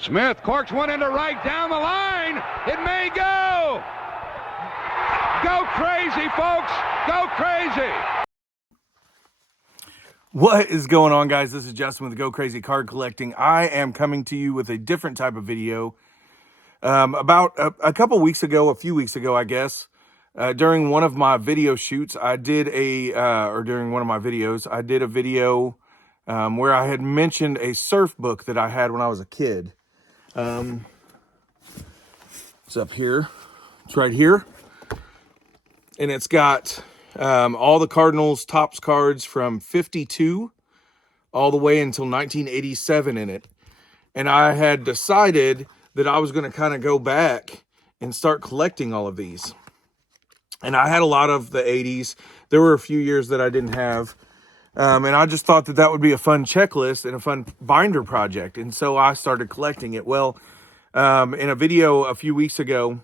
Smith corks one into right down the line. It may go. Go crazy, folks. Go crazy. What is going on, guys? This is Justin with Go Crazy Card Collecting. I am coming to you with a different type of video. About a couple weeks ago, a few weeks ago, I guess, during one of my video shoots, I did during one of my videos, I did a video where I had mentioned a surf book that I had when I was a kid. It's up here. It's right here. And it's got all the Cardinals Topps cards from 52 all the way until 1987 in it. And I had decided that I was going to kind of go back and start collecting all of these. And I had a lot of the 80s. There were a few years that I didn't have. And I just thought that that would be a fun checklist and a fun binder project. And so I started collecting it. Well, in a video a few weeks ago,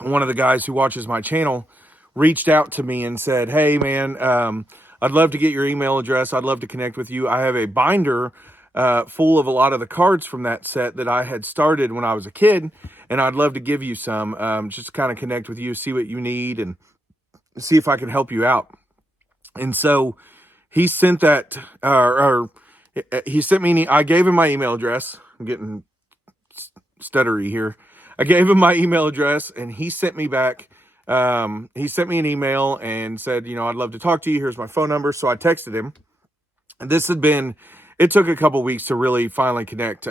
one of the guys who watches my channel reached out to me and said, hey, man, I'd love to get your email address. I'd love to connect with you. I have a binder full of a lot of the cards from that set that I had started when I was a kid, and I'd love to give you some, just to kind of connect with you, see what you need, and see if I can help you out. And so he sent that, he sent me, I gave him my email address. I'm getting stuttery here. I gave him my email address, and he sent me back. He sent me an email and said, I'd love to talk to you. Here's my phone number. So I texted him. And it took a couple weeks to really finally connect.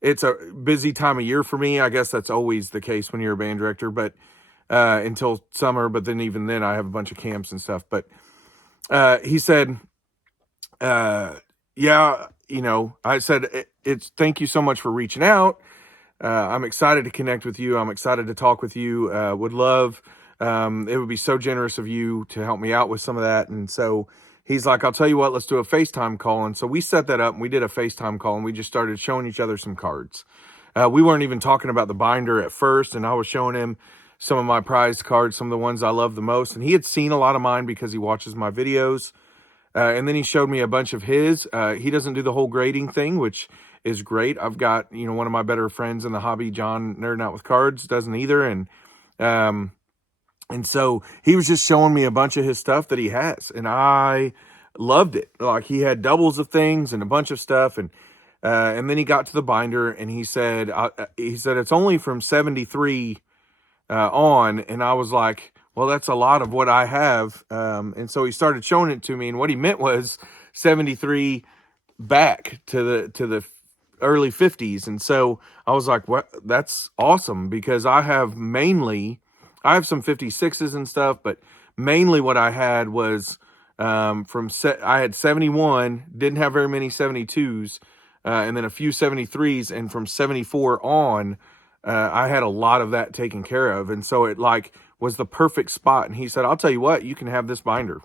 It's a busy time of year for me. I guess that's always the case when you're a band director, but until summer. But then even then I have a bunch of camps and stuff. But he said, I said, thank you so much for reaching out. I'm excited to connect with you. I'm excited to talk with you. Would love, it would be so generous of you to help me out with some of that. And so he's like, I'll tell you what, let's do a FaceTime call. And so we set that up and we did a FaceTime call and we just started showing each other some cards. We weren't even talking about the binder at first. And I was showing him some of my prized cards, some of the ones I love the most. And he had seen a lot of mine because he watches my videos. And then he showed me a bunch of his. He doesn't do the whole grading thing, which is great. I've got, one of my better friends in the hobby, John, Nerding Out with Cards, doesn't either. And so he was just showing me a bunch of his stuff that he has. And I loved it. Like, he had doubles of things and a bunch of stuff. And then he got to the binder and he said, it's only from 73 on. And I was like, well, that's a lot of what I have. And so he started showing it to me. And what he meant was 73 back to the early 50s. And so I was like, what? That's awesome, because I have some 56s and stuff, but mainly what I had was I had 71, didn't have very many 72s, and then a few 73s, and from 74 on, I had a lot of that taken care of. And so it was the perfect spot. And he said, I'll tell you what, you can have this binder.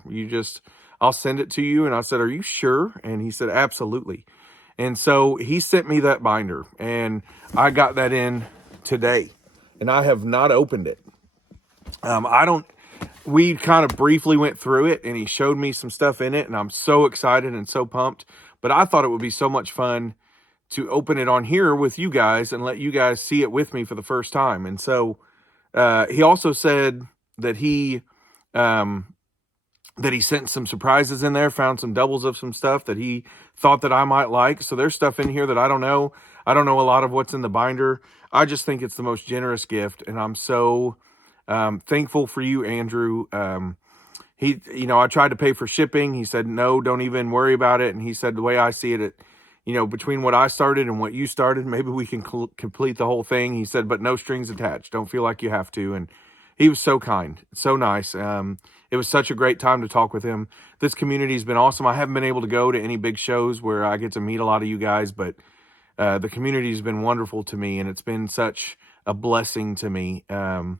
I'll send it to you. And I said, are you sure? And he said, absolutely. And so he sent me that binder and I got that in today and I have not opened it. We kind of briefly went through it and he showed me some stuff in it and I'm so excited and so pumped, but I thought it would be so much fun to open it on here with you guys and let you guys see it with me for the first time. And so, he also said that he sent some surprises in there, found some doubles of some stuff that he thought that I might like. So there's stuff in here that I don't know. I don't know a lot of what's in the binder. I just think it's the most generous gift. And I'm so thankful for you, Andrew. I tried to pay for shipping. He said, no, don't even worry about it. And he said, the way I see it, between what I started and what you started, maybe we can complete the whole thing. He said, but no strings attached. Don't feel like you have to. And he was so kind, so nice. It was such a great time to talk with him. This community has been awesome. I haven't been able to go to any big shows where I get to meet a lot of you guys, but the community has been wonderful to me, and it's been such a blessing to me. There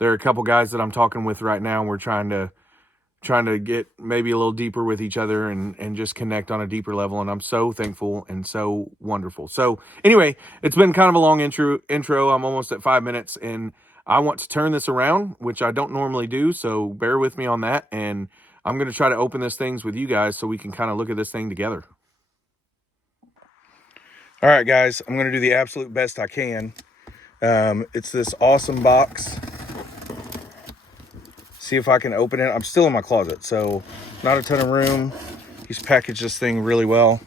are a couple guys that I'm talking with right now, and we're trying to get maybe a little deeper with each other and just connect on a deeper level. And I'm so thankful and so wonderful. So anyway, it's been kind of a long intro. I'm almost at 5 minutes and I want to turn this around, which I don't normally do. So bear with me on that. And I'm going to try to open this things with you guys so we can kind of look at this thing together. All right, guys, I'm going to do the absolute best I can. It's this awesome box. See if I can open it. I'm still in my closet, so not a ton of room. He's packaged this thing really well.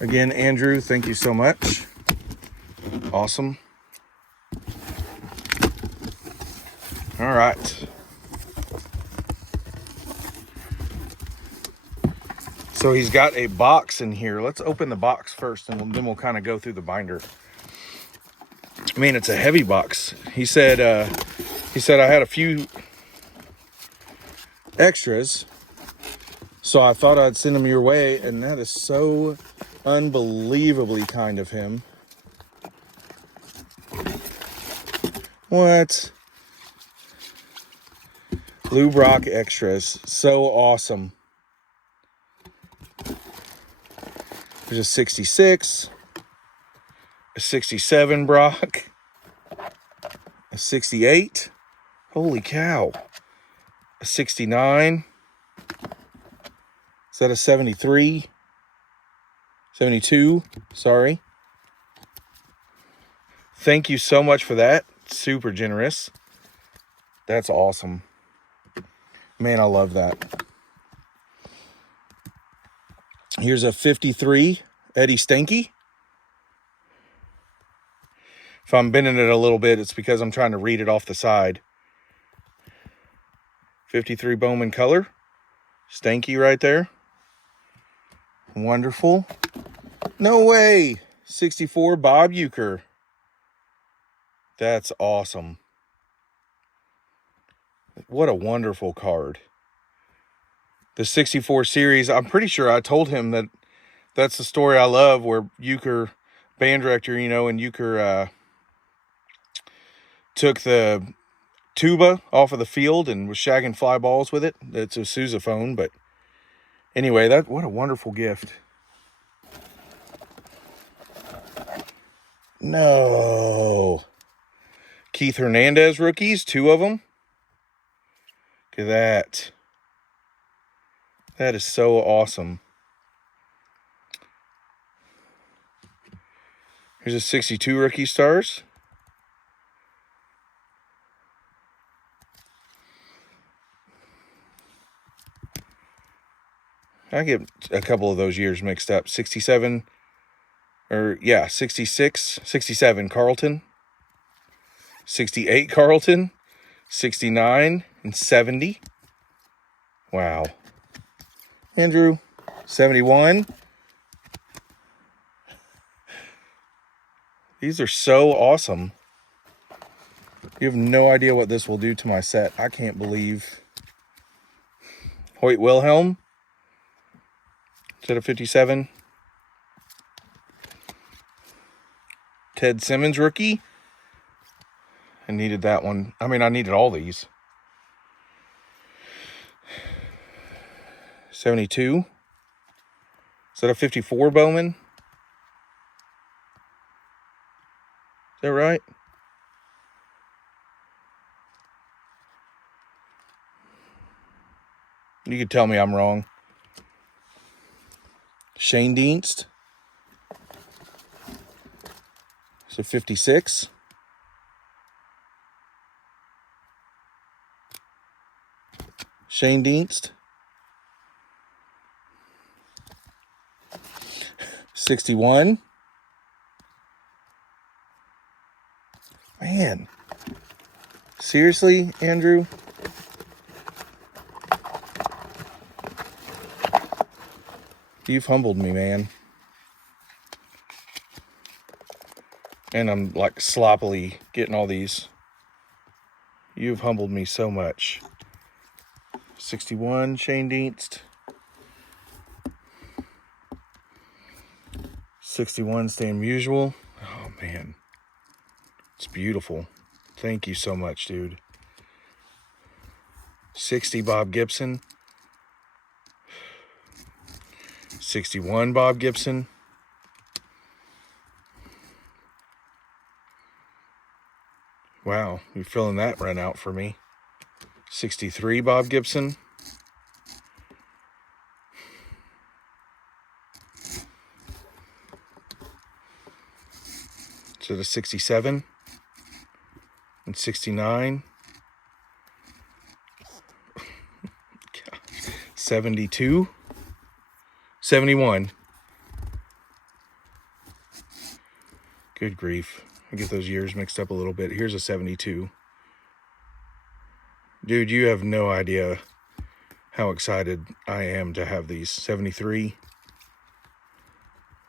Again, Andrew, thank you so much. Awesome. All right. So he's got a box in here. Let's open the box first, and then we'll kind of go through the binder. I mean, it's a heavy box. He said I had a few extras, so I thought I'd send them your way, and that is so unbelievably kind of him. What? Blue Brock extras. So awesome. There's a 66, a 67 Brock, a 68. Holy cow. A 69. Is that a 73? 72, sorry. Thank you so much for that. Super generous. That's awesome. Man, I love that. Here's a 53 Eddie Stanky. If I'm bending it a little bit, it's because I'm trying to read it off the side. 53 Bowman color. Stanky right there. Wonderful. No way. 64 Bob Uecker. That's awesome. What a wonderful card. The 64 series, I'm pretty sure I told him that that's the story I love, where Uecker, band director, and Uecker took the tuba off of the field and was shagging fly balls with it. It's a sousaphone, but anyway, what a wonderful gift. No. Keith Hernandez rookies, 2 of them. Look at that. That is so awesome. Here's a 62 rookie stars. I get a couple of those years mixed up. 67, 66, 67 Carlton, 68 Carlton, 69, and 70. Wow. Andrew, 71. These are so awesome. You have no idea what this will do to my set. I can't believe. Hoyt Wilhelm. Is that a 57? Ted Simmons rookie. I needed that one. I mean, I needed all these. 72. Is that a 54 Bowman? Is that right? You could tell me I'm wrong. Shane Dienst. It's a 56. Shane Dienst. 61. Man. Seriously, Andrew? You've humbled me, man. And I'm like sloppily getting all these. You've humbled me so much. 61, Shane Dienst. 61, Stan Musial. Oh, man. It's beautiful. Thank you so much, dude. 60, Bob Gibson. 61, Bob Gibson. Wow, you're filling that run out for me. 63, Bob Gibson. So the 67 and 69. 72. 71. Good grief. I get those years mixed up a little bit. Here's a 72. Dude, you have no idea how excited I am to have these. 73.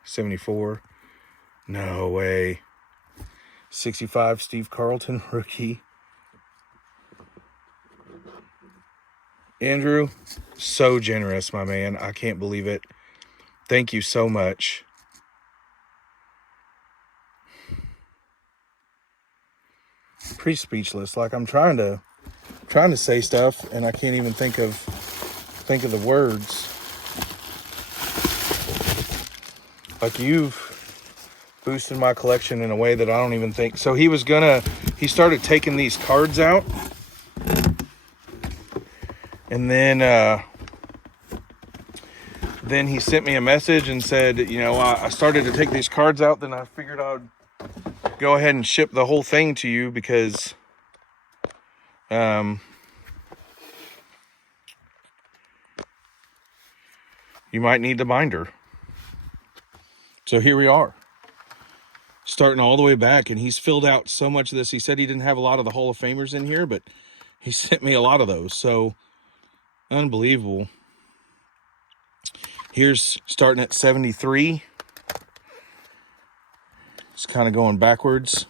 74. No way. 65, Steve Carlton, rookie. Andrew, so generous, my man. I can't believe it. Thank you so much. Pretty speechless. Like I'm trying to say stuff and I can't even think of the words. Like you've boosted my collection in a way that I don't even think. So he started taking these cards out. And then he sent me a message and said, you know, I started to take these cards out. Then I figured I would go ahead and ship the whole thing to you because you might need the binder. So here we are, starting all the way back, and he's filled out so much of this. He said he didn't have a lot of the Hall of Famers in here, but he sent me a lot of those. So unbelievable. Here's starting at 73. It's kind of going backwards.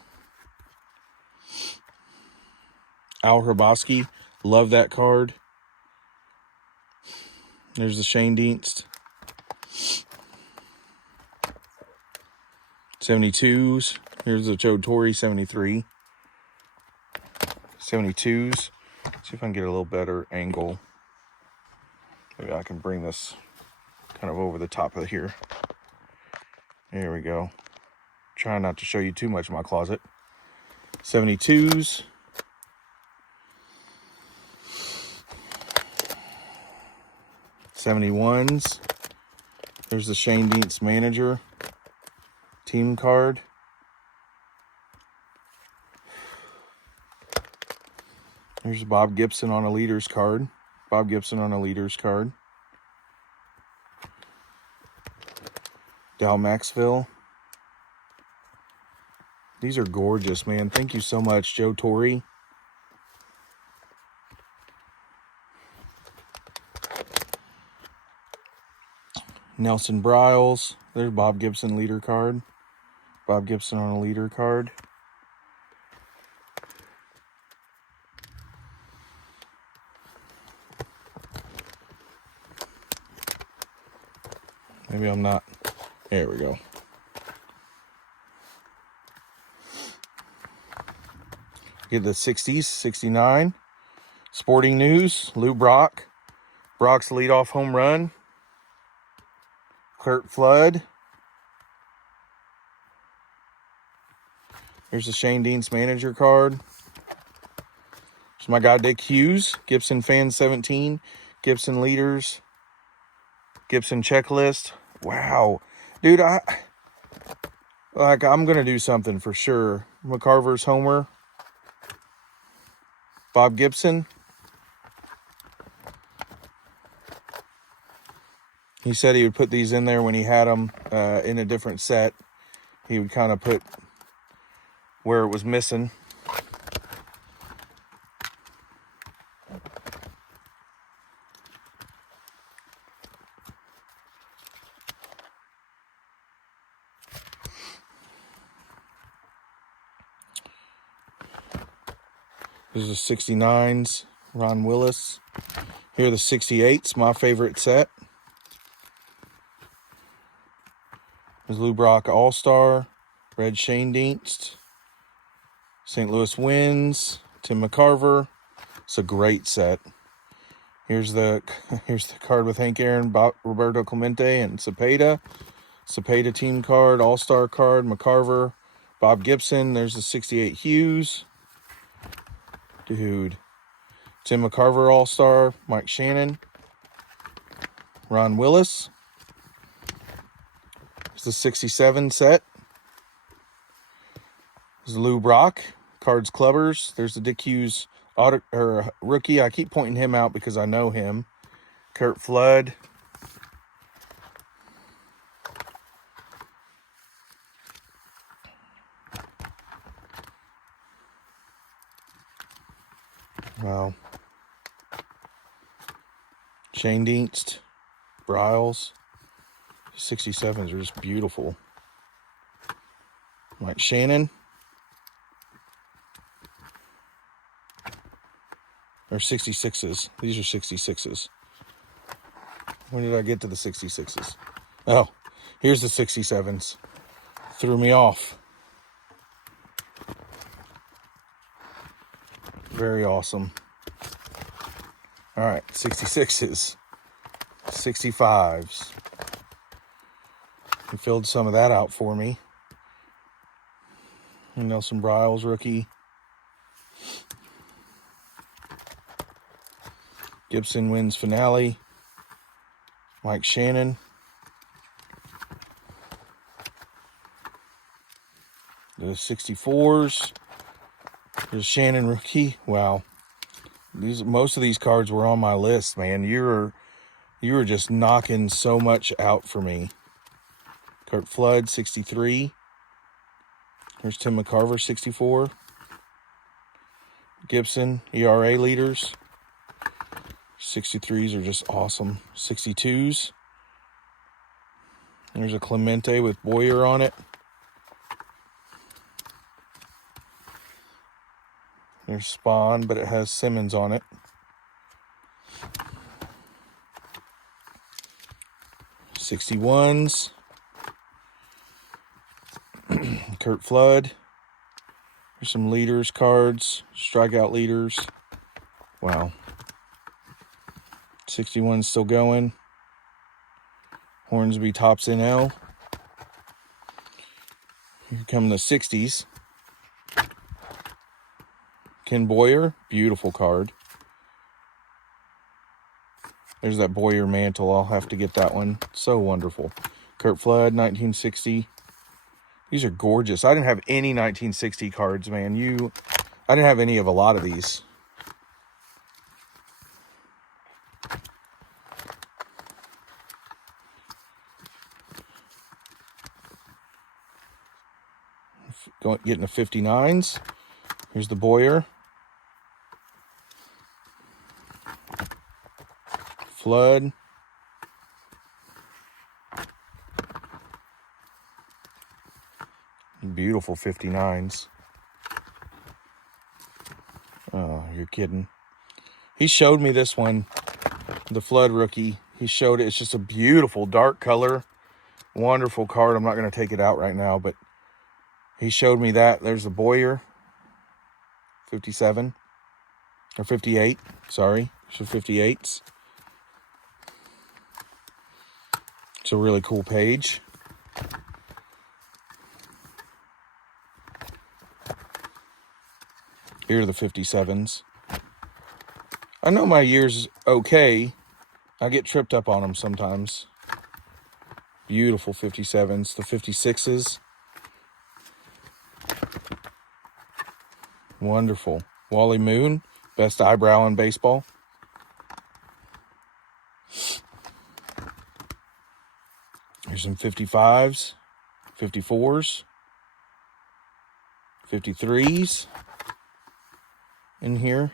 Al Hrabosky, love that card. There's the Shane Dienst. 72s. Here's the Joe Torre, 73. 72s. See if I can get a little better angle. Maybe I can bring this kind of over the top of here. There we go. Trying not to show you too much of my closet. 72s. 71s. There's the Shane Dienst manager team card. There's Bob Gibson on a leader's card. Bob Gibson on a leader's card. Dal Maxville. These are gorgeous, man. Thank you so much, Joe Torre. Nelson Briles. There's Bob Gibson leader card. Bob Gibson on a leader card. Maybe I'm not. There we go. Get the 60s, 69. Sporting News, Lou Brock. Brock's leadoff home run. Kurt Flood. Here's the Shane Dienst manager card. There's my guy Dick Hughes. Gibson Fans 17. Gibson Leaders. Gibson Checklist. Wow. Dude, I'm going to do something for sure. McCarver's Homer. Bob Gibson. He said he would put these in there when he had them in a different set. He would kind of put where it was missing. There's the 69s, Ron Willis. Here are the 68s, my favorite set. There's Lou Brock All-Star, Red Shane Dienst, St. Louis Winds, Tim McCarver. It's a great set. Here's the card with Hank Aaron, Roberto Clemente, and Cepeda. Cepeda team card, All-Star card, McCarver, Bob Gibson. There's the 68 Hughes. Dude. Tim McCarver All-Star, Mike Shannon, Ron Willis. It's the 67 set. This is Lou Brock, Cards Clubbers. There's the Dick Hughes rookie. I keep pointing him out because I know him. Kurt Flood. Wow. Shane Dienst, Bryles. 67s are just beautiful. Mike Shannon. Or 66s. These are 66s. When did I get to the 66s? Oh, here's the 67s. Threw me off. Very awesome. All right, 66s. 65s. He filled some of that out for me. And Nelson Bryles, rookie. Gibson wins finale. Mike Shannon. The 64s. There's Shannon, rookie. Wow. Most of these cards were on my list, man. You were just knocking so much out for me. Kurt Flood, 63. There's Tim McCarver, 64. Gibson, ERA leaders. 63s are just awesome. 62s. There's a Clemente with Boyer on it. There's Spawn, but it has Simmons on it. 61s. Kurt Flood. There's some leaders cards. Strikeout leaders. Wow. 61 still going. Hornsby Tops NL. Here come the 60s. Ken Boyer, beautiful card. There's that Boyer mantle. I'll have to get that one. So wonderful. Kurt Flood, 1960. These are gorgeous. I didn't have any 1960 cards, man. I didn't have any of a lot of these. Getting the 59s. Here's the Boyer. Flood. Beautiful 59s. Oh, you're kidding. He showed me this one, the Flood rookie. He showed it. It's just a beautiful dark color. Wonderful card. I'm not going to take it out right now, but he showed me that. There's the Boyer. 57. Or 58. Sorry. So 58s. It's a really cool page. Here are the 57s. I know my year's okay. I get tripped up on them sometimes. Beautiful 57s. The 56s. Wonderful. Wally Moon. Best eyebrow in baseball. Here's some 55s. 54s. 53s. In here.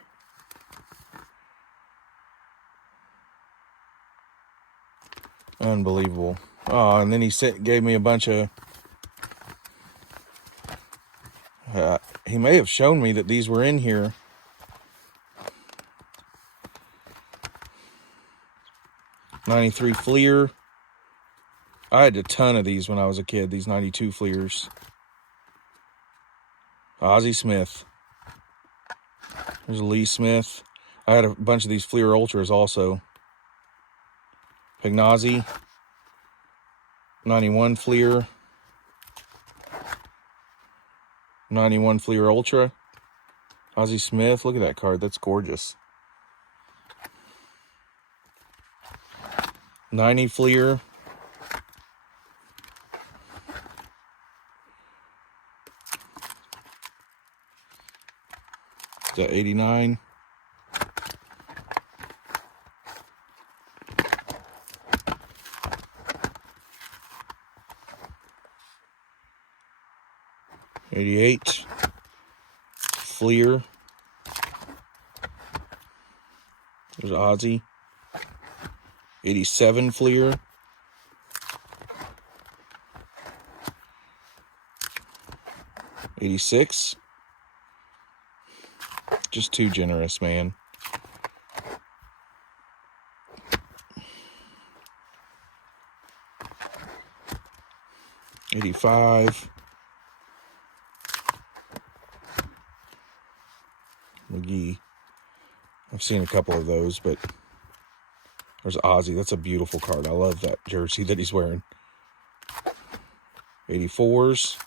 Unbelievable. Oh, and then he gave me a bunch of... he may have shown me that these were in here. '93 Fleer. I had a ton of these when I was a kid, these 92 Fleers. Ozzie Smith. There's Lee Smith. I had a bunch of these Fleer Ultras also. Pagnozzi. 91 Fleer. 91 Fleer Ultra. Ozzie Smith. Look at that card. That's gorgeous. 90 Fleer. The 89. '88 Fleer. There's Ozzy. '87 Fleer. '86. Just too generous, man. '85. McGee. I've seen a couple of those, but there's Ozzy. That's a beautiful card. I love that jersey that he's wearing. '84s.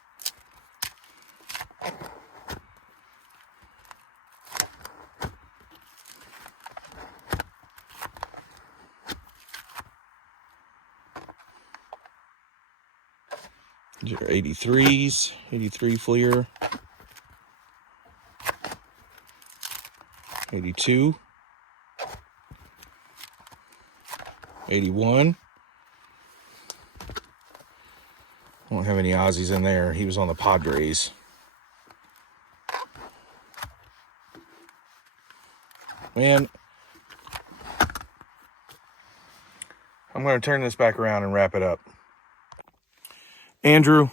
'83s. '83 Fleer. '82. '81. I don't have any Aussies in there. He was on the Padres. Man, I'm going to turn this back around and wrap it up. Andrew,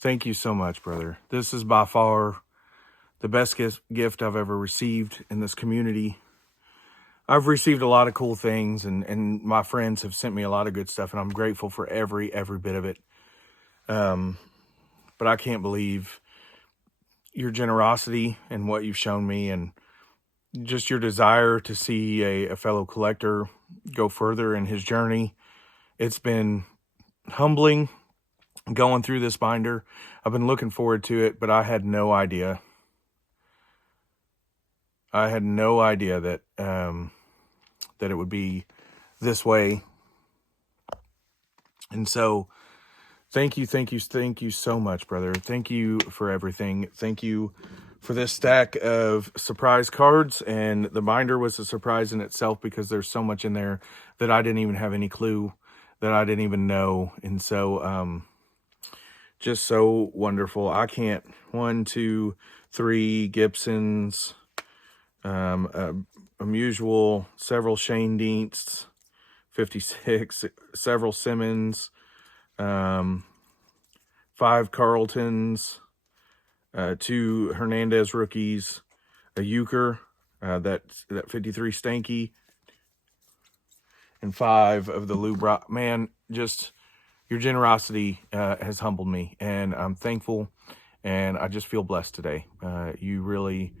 thank you so much, brother. This is by far the best gift I've ever received in this community. I've received a lot of cool things, and my friends have sent me a lot of good stuff, and I'm grateful for every bit of it. But I can't believe your generosity and what you've shown me, and just your desire to see a fellow collector go further in his journey. It's been humbling going through this binder. I've been looking forward to it, but I had no idea. That that it would be this way. And so thank you so much, brother. Thank you for everything. Thank you for this stack of surprise cards, and the binder was a surprise in itself because there's so much in there that I didn't even have any clue, that I didn't even know. And so just so wonderful. I can't 1, 2, 3 Gibsons, a Musial, several Shane Deents, 56, several Simmons, 5 Carltons, 2 Hernandez rookies, a Euchre, that 53 Stanky, and 5 of the Lou Brock. Man, just your generosity has humbled me, and I'm thankful, and I just feel blessed today. You really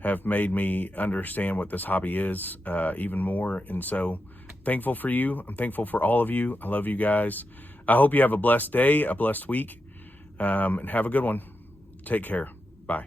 have made me understand what this hobby is even more, and so thankful for you. I'm thankful for all of you. I love you guys. I hope you have a blessed day, a blessed week, and have a good one. Take care. Bye.